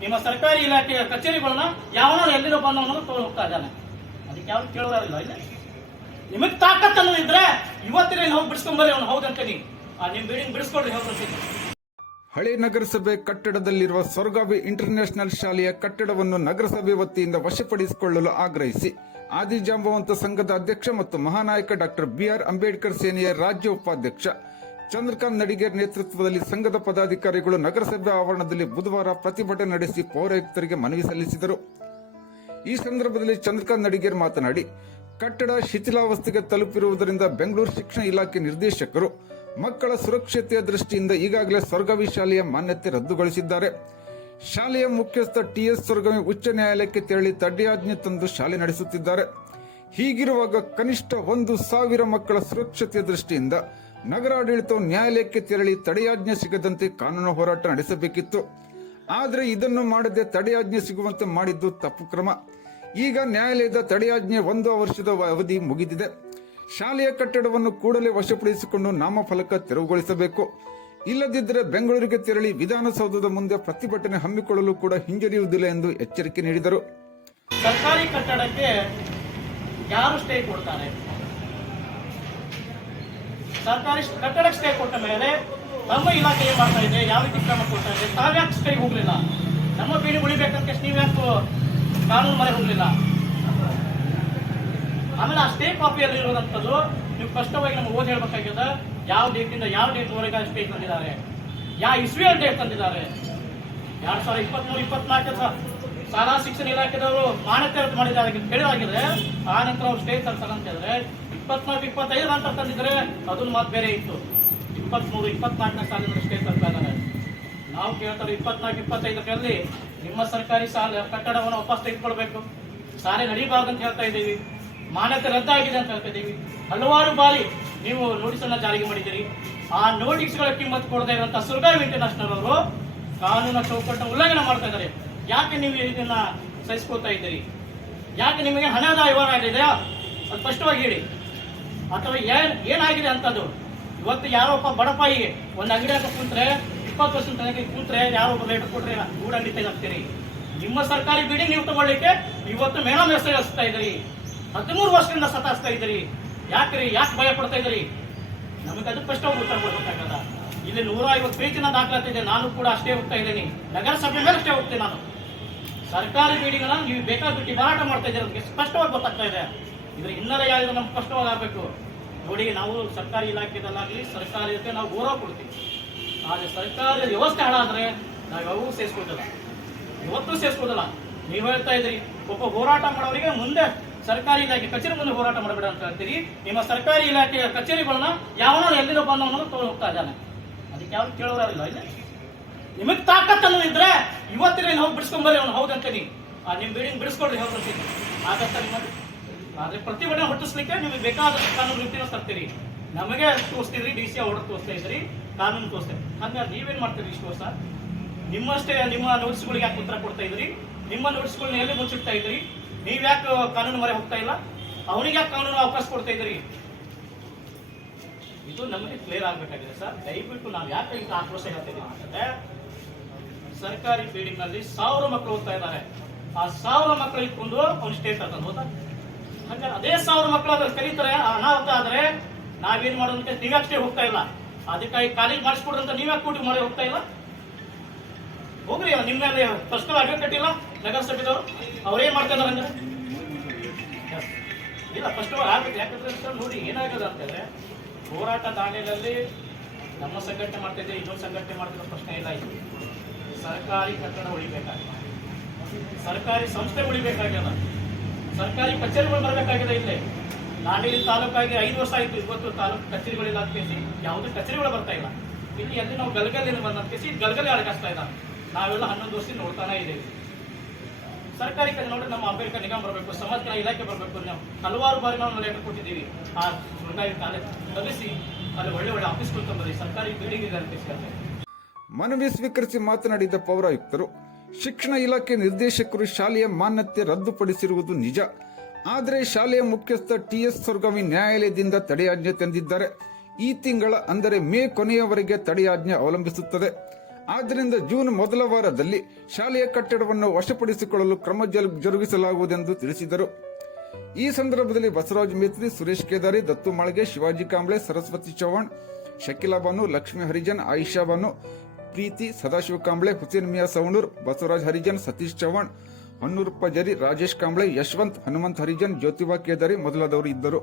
ನಿಮ್ಮ ಸರ್ಕಾರಿ ಇಲಾಖೆಯ ಕಚೇರಿಗಳನ್ನ ಯಾವನೋ ಎಲ್ಲಿರೋ ಬಂದವನು ತೊಗೊಂಡು ಹೋಗ್ತಾ ಇದ್ದಾನೆ. ಅದಕ್ಕೆ ಯಾರು ಕೇಳೋರಿಲ್ಲ ಇಲ್ಲ? ನಿಮಗೆ ತಾಕತ್ ಅನ್ನೋದಿದ್ರೆ ಇವತ್ತಿನ ಹೋಗಿ ಬಿಡಿಸ್ಕೊಂಬರ್ರಿ ಅವ್ನು. ಹೌದಂತ ಆ, ನಿಮ್ ಬಿಲ್ಡಿಂಗ್ ಬಿಡಿಸ್ಕೊಡ್ರಿ ಹೋಗ್ತೀನಿ ಹಳೆ ನಗರಸಭೆ ಕಟ್ಟಡದಲ್ಲಿರುವ ಸ್ವರ್ಗಾವಿ ಇಂಟರ್ನ್ಯಾಷನಲ್ ಶಾಲೆಯ ಕಟ್ಟಡವನ್ನು ನಗರಸಭೆ ವತಿಯಿಂದ ವಶಪಡಿಸಿಕೊಳ್ಳಲು ಆಗ್ರಹಿಸಿ ಆದಿಜಾಂಬವಂತ ಸಂಘದ ಅಧ್ಯಕ್ಷ ಮತ್ತು ಮಹಾನಾಯಕ ಡಾಕ್ಟರ್ ಬಿಆರ್ ಅಂಬೇಡ್ಕರ್ ಸೇನೆಯ ರಾಜ್ಯ ಉಪಾಧ್ಯಕ್ಷ ಚಂದ್ರಕಾಂತ್ ನಡಿಗೇರ್ ನೇತೃತ್ವದಲ್ಲಿ ಸಂಘದ ಪದಾಧಿಕಾರಿಗಳು ನಗರಸಭೆ ಆವರಣದಲ್ಲಿ ಬುಧವಾರ ಪ್ರತಿಭಟನೆ ನಡೆಸಿ ಪೌರಾಯುಕ್ತರಿಗೆ ಮನವಿ ಸಲ್ಲಿಸಿದರು. ಈ ಸಂದರ್ಭದಲ್ಲಿ ಚಂದ್ರಕಾಂತ್ ನಡಿಗೇರ್ ಮಾತನಾಡಿ, ಕಟ್ಟಡ ಶಿಥಿಲಾವಸ್ಥೆಗೆ ತಲುಪಿರುವುದರಿಂದ ಬೆಂಗಳೂರು ಶಿಕ್ಷಣ ಇಲಾಖೆ ನಿರ್ದೇಶಕರು ಮಕ್ಕಳ ಸುರಕ್ಷತೆಯ ದೃಷ್ಟಿಯಿಂದ ಈಗಾಗಲೇ ಸ್ವರ್ಗವಿ ಶಾಲೆಯ ಮಾನ್ಯತೆ ರದ್ದುಗೊಳಿಸಿದ್ದಾರೆ. ಶಾಲೆಯ ಮುಖ್ಯಸ್ಥ ಟಿಎಸ್ ಸ್ವರ್ಗವಿ ಉಚ್ಚ ನ್ಯಾಯಾಲಯಕ್ಕೆ ತೆರಳಿ ತಡೆಯಾಜ್ಞೆ ತಂದು ಶಾಲೆ ನಡೆಸುತ್ತಿದ್ದಾರೆ. ಹೀಗಿರುವಾಗ ಕನಿಷ್ಠ ಒಂದು ಸಾವಿರ ಮಕ್ಕಳ ಸುರಕ್ಷತೆಯ ದೃಷ್ಟಿಯಿಂದ ನಗರಾಡಳಿತವು ನ್ಯಾಯಾಲಯಕ್ಕೆ ತೆರಳಿ ತಡೆಯಾಜ್ಞೆ ಸಿಗದಂತೆ ಕಾನೂನು ಹೋರಾಟ ನಡೆಸಬೇಕಿತ್ತು. ಆದರೆ ಇದನ್ನು ಮಾಡದೆ ತಡೆಯಾಜ್ಞೆ ಸಿಗುವಂತೆ ಮಾಡಿದ್ದು ತಪ್ಪು ಕ್ರಮ. ಈಗ ನ್ಯಾಯಾಲಯದ ತಡೆಯಾಜ್ಞೆ ಒಂದು ವರ್ಷದ ಅವಧಿ ಮುಗಿದಿದೆ. ಶಾಲೆಯ ಕಟ್ಟಡವನ್ನು ಕೂಡಲೇ ವಶಪಡಿಸಿಕೊಂಡು ನಾಮಫಲಕ ತೆರವುಗೊಳಿಸಬೇಕು. ಇಲ್ಲದಿದ್ದರೆ ಬೆಂಗಳೂರಿಗೆ ತೆರಳಿ ವಿಧಾನಸೌಧದ ಮುಂದೆ ಪ್ರತಿಭಟನೆ ಹಮ್ಮಿಕೊಳ್ಳಲು ಕೂಡ ಹಿಂಜರಿಯುವುದಿಲ್ಲ ಎಂದು ಎಚ್ಚರಿಕೆ ನೀಡಿದರು. ಸರ್ಕಾರಿ ಕಟ್ಟಡಕ್ಕೆ ಯಾರು ಸ್ಟೇ ಕೊಡ್ತಾರೆ? ಸರ್ಕಾರಿ ಕಟ್ಟಡಕ್ಕೆ ಸ್ಟೇ ಕೊಟ್ಟ ಮೇಲೆ ನಮ್ಮ ಇಲಾಖೆ ಏನ್ ಮಾಡ್ತಾ ಇದೆ? ಯಾವ ರೀತಿ ಕ್ರಮ ಕೊಡ್ತಾ ಇದೆ? ತಾವ್ಯಾಕೆ ಸ್ಟೇ ಹೋಗ್ಲಿಲ್ಲ? ನಮ್ಮ ಬೀಡಿ ಉಳಿಬೇಕಂತ ನೀವ್ಯಾಕೆ ಕಾನೂನು ಮರೆ ಹೋಗ್ಲಿಲ್ಲ? ಆಮೇಲೆ ಆ ಸ್ಟೇ ಕಾಪಿಯಲ್ಲಿ ಇರುವಂತದ್ದು ನೀವು ಸ್ಪಷ್ಟವಾಗಿ ನಮ್ಗೆ ಓದಿ ಹೇಳ್ಬೇಕಾಗ್ಯದ, ಯಾವ ಡೇಟಿಂದ ಯಾವ ಡೇಟ್ ವರೆಗೆ ಸ್ಟೇ ತಂದಿದ್ದಾರೆ? ಯಾವ ಇಸ್ವಿಯಲ್ಲಿ ಡೇಟ್ ತಂದಿದ್ದಾರೆ? ಎರಡ್ ಸಾವಿರದ ಇಪ್ಪತ್ಮೂರು ಇಪ್ಪತ್ನಾಲ್ಕು ಶಾಲಾ ಶಿಕ್ಷಣ ಇಲಾಖೆದವರು ಮಾನ್ಯತೆ ಮಾಡಿದ್ದಾರೆ ಆ ನಂತರ ಅವ್ರು ಸ್ಟೇ ತರ್ತಾರೆ ಅಂತ ಹೇಳಿದ್ರೆ ಇಪ್ಪತ್ನಾಲ್ಕು, ಇಪ್ಪತ್ತೈದು ನಂತರ ತಂದಿದ್ರೆ ಅದನ್ನ ಮಾತು ಬೇರೆ ಇತ್ತು. ಇಪ್ಪತ್ಮೂರು, ಇಪ್ಪತ್ನಾಲ್ಕನೇ ಸಾಲಿನ ಸ್ಟೇ ತರ್ತಾ ಇದ್ದಾರೆ. ನಾವು ಕೇಳ್ತಾರೆ ಇಪ್ಪತ್ನಾಲ್ಕು ಇಪ್ಪತ್ತೈದರಲ್ಲಿ ನಿಮ್ಮ ಸರ್ಕಾರಿ ಸಾಲ ಕಟ್ಟಡವನ್ನು ವಾಪಸ್ ತೆಗೆದುಕೊಳ್ಬೇಕು. ಸಾಲ ನಡೀಬಾರ್ದು ಅಂತ ಹೇಳ್ತಾ ಇದ್ದೀವಿ. ಮಾನ್ಯತೆ ರದ್ದಾಗಿದೆ ಅಂತ ಹೇಳ್ತಾ ಇದ್ದೀವಿ. ಹಲವಾರು ಬಾರಿ ನೀವು ನೋಟಿಸ್ ಅನ್ನ ಜಾರಿಗೆ ಮಾಡಿದ್ದೀರಿ. ಆ ನೋಟಿಸ್ಗಳ ಕಿಮ್ಮತ್ ಕೊಡದೆ ಇರುವಂತಹ ಸುರ್ಗಾವ್ ಇಂಟರ್ನ್ಯಾಷನಲ್ ಅವರು ಕಾನೂನ ಚೌಕಟ್ಟನ್ನು ಉಲ್ಲಂಘನೆ ಮಾಡ್ತಾ ಇದ್ದಾರೆ. ಯಾಕೆ ನೀವು ಇದನ್ನ ಸಹಿಸ್ಕೋತಾ ಇದ್ದೀರಿ? ಯಾಕೆ ನಿಮಗೆ ಹಣದ ವ್ಯವಹಾರ ಆಗಿದೆಯಾ ಅದು ಸ್ಪಷ್ಟವಾಗಿ ಹೇಳಿ. ಅಥವಾ ಏನ್ ಏನಾಗಿದೆ ಅಂತದ್ದು? ಇವತ್ತು ಯಾರೋ ಒಬ್ಬ ಬಡಪಾಯಿಗೆ ಒಂದು ಅಂಗಡಿ ಹಾಕಿ ಕುಂತ್ರೆ, ಇಪ್ಪತ್ತು ವರ್ಷ ತನಕ ಕೂತ್ರೆ ಯಾರೋ ಒಬ್ಬ ಲೇಟ್ ಕೊಟ್ರೆ ಗೂಡ ಅಂಗಡಿ ತೆಗೆದಾಕ್ತೀರಿ ನಿಮ್ಮ ಸರ್ಕಾರಿ ಬಿಲ್ಡಿಂಗ್ ನೀವು ತಗೊಳ್ಳಿಕ್ಕೆ ಇವತ್ತು ಮೆಸೇಜ್ ಹಚ್ತಾ ಇದ್ದೀರಿ ಹದಿಮೂರು ವರ್ಷದಿಂದ ಸತಾಯಿಸ್ತಾ ಇದ್ರಿ. ಯಾಕ್ರಿ? ಯಾಕೆ ಭಯ ಪಡ್ತಾ ಇದ್ರಿ? ನಮಗೆ ಅದು ಸ್ಪಷ್ಟವಾಗಿ ಉತ್ತರ ಕೊಡ್ಬೇಕಾಗದ ಇಲ್ಲಿ ನೂರ ಐವತ್ತು ಪೇಜಿನ ದಾಖಲಾತಿ ಇದೆ. ನಾನು ಕೂಡ ಅಷ್ಟೇ ಹೋಗ್ತಾ ಇದ್ದೀನಿ. ನಗರಸಭೆ ಮೇಲೆ ಅಷ್ಟೇ ಹೋಗ್ತೀನಿ ನಾನು. ಸರ್ಕಾರಿ ಬೀಡಿಗಳನ್ನ ನೀವು ಬೇಕಾದ ಮಾರಾಟ ಮಾಡ್ತಾ ಇದ್ದೀರ ಅದಕ್ಕೆ ಸ್ಪಷ್ಟವಾಗಿ ಗೊತ್ತಾಗ್ತಾ ಇದೆ. ಇದ್ರ ಹಿನ್ನೆಲೆ ಯಾವ್ದು ನಮ್ಗೆ ಸ್ಪಷ್ಟವಾಗಿ ಆಗ್ಬೇಕು. ನೋಡಿ ನಾವು ಸರ್ಕಾರಿ ಇಲಾಖೆದಲ್ಲಾಗಲಿ ಸರ್ಕಾರಿ ಇದಕ್ಕೆ ನಾವು ಗೌರವ ಕೊಡ್ತೀವಿ. ಆದರೆ ಸರ್ಕಾರದ ವ್ಯವಸ್ಥೆ ಹಾಳಾದ್ರೆ ನಾವು ಯಾವಾಗೂ ಸೇರಿಸ್ಕೊಳ್ತಲ್ಲ ಇವತ್ತು ಸೇರಿಸ್ಕೊಡಲ್ಲ ನೀವು ಹೇಳ್ತಾ ಇದ್ರಿ, ಒಬ್ಬ ಹೋರಾಟ ಮಾಡೋರಿಗೆ ಮುಂದೆ ಸರ್ಕಾರಿ ಇಲಾಖೆ ಕಚೇರಿ ಮುಂದೆ ಹೋರಾಟ ಮಾಡಬೇಡ ಅಂತ ಹೇಳ್ತೀರಿ. ನಿಮ್ಮ ಸರ್ಕಾರಿ ಇಲಾಖೆಯ ಕಚೇರಿಗಳನ್ನ ಯಾವನೋ ಎಲ್ಲಿರೋ ಅನ್ನೋದು ತಗೊಂಡು ಹೋಗ್ತಾ ಇದ್ದಾನೆ. ಅದಕ್ಕೆ ಯಾರು ಕೇಳೋರಿಲ್ಲ ಇಲ್ಲ? ನಿಮಗೆ ತಾಕತ್ ಅನ್ನೋದಿದ್ರೆ ಇವತ್ತಿನ ಹೋಗಿ ಬಿಡಿಸ್ಕೊಂಬರ್ರಿ ಅವ್ನು. ಹೌದಂತೀನಿ ಆ, ನಿಮ್ ಬಿಲ್ಡಿಂಗ್ ಬಿಡಿಸ್ಕೊಡ್ರಿ ಹೌದಂತೀನಿ ಆಗತ್ತ ನಿಮ್ಮಲ್ಲಿ ಆದ್ರೆ ಪ್ರತಿಭಟನೆ ಹುಟ್ಟಿಸ್ಲಿಕ್ಕೆ ನಿಮಗೆ ಬೇಕಾದಷ್ಟು ಕಾನೂನು ರೀತಿನ ತರ್ತೀರಿ. ನಮಗೆ ತೋರಿಸ್ತಿದ್ರಿ ಡಿ ಸಿ ಆರ್ಡರ್ ತೋರಿಸ್ತಾ ಇದ್ರಿ, ಕಾನೂನು ತೋರಿಸ್ತೀರಿ. ಹಂಗಾರೆ ನೀವೇನ್ ಮಾಡ್ತೀರಿ ಇಷ್ಟು ವರ್ಷ ನಿಮ್ಮಷ್ಟೇ ನಿಮ್ಮ ನೋಟಿಸ್ಗಳಿಗೆ ಯಾಕೆ ಉತ್ತರ ಕೊಡ್ತಾ ಇದ್ರಿ? ನಿಮ್ಮ ನೋಟಿಸ್ಗಳನ್ನ ಎಲ್ಲಿ ಮುಚ್ಚಿಡ್ತಾ ಇದ್ರಿ? ನೀವ್ ಯಾಕೆ ಕಾನೂನು ಮರೆ ಹೋಗ್ತಾ ಇಲ್ಲ? ಅವನಿಗೆ ಯಾಕೆ ಕಾನೂನು ಅವಕಾಶ ಕೊಡ್ತಾ ಇದ್ರಿ? ಇದು ನಮಗೆ ಕ್ಲಿಯರ್ ಆಗ್ಬೇಕಾಗಿದೆ ಸರ್. ದಯವಿಟ್ಟು ನಾವು ಯಾಕೆ ಇಂಥ ಆಕ್ರೋಶ ಹೇಳ್ತಿದ್ದೀವಿ ಅಂತಂದ್ರೆ, ಸರ್ಕಾರಿ ಫೀಲ್ಡಿಂಗ್ನಲ್ಲಿ ಸಾವಿರ ಮಕ್ಕಳು ಓದ್ತಾ ಇದ್ದಾರೆ. ಆ ಸಾವಿರ ಮಕ್ಕಳಿಗೆ ಇಟ್ಕೊಂಡು ಅವ್ನು ಸ್ಟೇಟ್ ಅಂತ ಹೋದ. ಅದೇ ಸಾವಿರ ಮಕ್ಕಳು ಅದ್ರ ಕಲಿತಾರೆ ಅನಾಹುತ ಆದ್ರೆ ನಾವೇನ್ ಮಾಡೋದಕ್ಕೆ ನೀವಷ್ಟೇ ಹೋಗ್ತಾ ಇಲ್ಲ. ಅದಕ್ಕಾಗಿ ಕಾಲೇಜ್ ಮಾಡಿಸ್ಕೊಡ್ರಂತ ನೀವೇ ಕೂಟಿ ಮಾಡಿ ಹೋಗ್ತಾ ಇಲ್ಲ. ಹೋಗ್ರಿ ನಿಮ್ಮ ಮೇಲೆ ಪರ್ಸನಲ್ ಅಡ್ಮಿಟ್ ಕಟ್ಟಿಲ್ಲ ನಗರಸಭೆದವರು. ಅವ್ರೇನ್ ಮಾಡ್ತಾ ಇದಾರೆ ಅಂದ್ರೆ? ಫಸ್ಟ್ ಆಫ್ ಆಲ್ ಆಗ್ಬೇಕು. ಯಾಕಂದ್ರೆ ಸರ್, ನೋಡಿ, ಏನಾಗದ ಅಂತಂದ್ರೆ ಹೋರಾಟ ದಾಳಿಯಲ್ಲಿ ನಮ್ಮ ಸಂಘಟನೆ ಮಾಡ್ತಾ ಇದ್ದೀವಿ ಇನ್ನೊಂದು ಸಂಘಟನೆ ಮಾಡ್ತಿರೋ ಪ್ರಶ್ನೆ ಇಲ್ಲ ಇದು ಸರ್ಕಾರಿ ಕಟ್ಟಡ ಉಳಿಬೇಕಾಗಿದೆ. ಸರ್ಕಾರಿ ಸಂಸ್ಥೆ ಉಳಿಬೇಕಾಗ್ಯದ ಸರ್ಕಾರಿ ಕಚೇರಿಗಳು ಬರಬೇಕಾಗಿದೆ ಇಲ್ಲಿ. ನಾಡಿನ ತಾಲೂಕಾಗಿ ಐದು ವರ್ಷ ಆಯಿತು, ಇವತ್ತು ತಾಲೂಕು ಕಚೇರಿಗಳಿಲ್ಲ ಅಂತ ಕೇಸಿ, ಯಾವುದೇ ಕಚೇರಿಗಳು ಬರ್ತಾ ಇಲ್ಲ. ಇಲ್ಲಿ ಎಲ್ಲಿ ನಾವು ಗಲಗಲಿನ ಬಂದ ಕೇಸಿ ಗಲಗಲ್ಲಿ ಅಡಗಿಸ್ತಾ ಇದ್ದಾರೆ. ನಾವೆಲ್ಲ ಹನ್ನೊಂದು ವರ್ಷ ನೋಡ್ತಾನೆ ಇದ್ದೀವಿ. ಸರ್ಕಾರಿ ಕಚೇರಿ ನೋಡಿ ನಮ್ಮ ಅಂಬೇಡ್ಕರ್ ನಿಗಮ ಬರಬೇಕು, ಸಮಾಜ ಇಲಾಖೆ ಬರಬೇಕು ನಾವು ಹಲವಾರು ಬಾರಿ ನಾವು ಕೊಟ್ಟಿದ್ದೀವಿ. ಆ ಸರ್ಕಾರಿ ಕಾಲೇಜ್ ಕಲಿಸಿ ಅಲ್ಲಿ ಒಳ್ಳೆ ಒಳ್ಳೆ ಆಫೀಸ್ಗಳು ಬರೀ ಸರ್ಕಾರಿ ಬಿಲ್ಡಿಂಗ್ ಇದೆ ಅಂತ ಕೇಳಿ ಮನವಿ ಸ್ವೀಕರಿಸಿ ಮಾತನಾಡಿದ ಪೌರಾಯುಕ್ತರು ಶಿಕ್ಷಣ ಇಲಾಖೆ ನಿರ್ದೇಶಕರು ಶಾಲೆಯ ಮಾನ್ಯತೆ ರದ್ದುಪಡಿಸಿರುವುದು ನಿಜ. ಆದರೆ ಶಾಲೆಯ ಮುಖ್ಯಸ್ಥ ಟಿಎಸ್ ಸ್ವರ್ಗಾಮಿ ನ್ಯಾಯಾಲಯದಿಂದ ತಡೆಯಾಜ್ಞೆ ತಂದಿದ್ದಾರೆ. ಈ ತಿಂಗಳ ಅಂದರೆ ಮೇ ಕೊನೆಯವರೆಗೆ ತಡೆಯಾಜ್ಞೆ ಅವಲಂಬಿಸುತ್ತದೆ. ಆದ್ದರಿಂದ ಜೂನ್ ಮೊದಲ ವಾರದಲ್ಲಿ ಶಾಲೆಯ ಕಟ್ಟಡವನ್ನು ವಶಪಡಿಸಿಕೊಳ್ಳಲು ಕ್ರಮ ಜರು- ಜರುಗಿಸಲಾಗುವುದೆಂದು ತಿಳಿಸಿದರು. ಈ ಸಂದರ್ಭದಲ್ಲಿ ಬಸವರಾಜ್ ಮೇತ್ರಿ ಸುರೇಶ್ ಕೇದಾರಿ, ದತ್ತು ಮಾಳ್ಗೆ, ಶಿವಾಜಿ ಕಾಂಬ್ಳೆ, ಸರಸ್ವತಿ ಚೌಹಾಣ್, ಶಕಿಲಾ ಬಾನು, ಲಕ್ಷ್ಮೀ ಹರಿಜನ್, ಆಯಿಷಾ ಬಾನು ಪ್ರೀತಿ, ಸದಾಶಿವ ಕಾಂಬ್ಳೆ, ಹುಸೇನ್ ಮಿಯಾ ಸವಣೂರ್, ಬಸವರಾಜ್ ಹರಿಜನ್, ಸತೀಶ್ ಚವಾಣ್ ಹೊನ್ನೂರಪ್ಪ ಜರಿ, ರಾಜೇಶ್ ಕಾಂಬ್ಳೆ, ಯಶವಂತ್, ಹನುಮಂತ್ ಹರಿಜನ್, ಜ್ಯೋತಿಬಾ ಕೇದಾರಿ ಮೊದಲಾದವರು ಇದ್ದರು.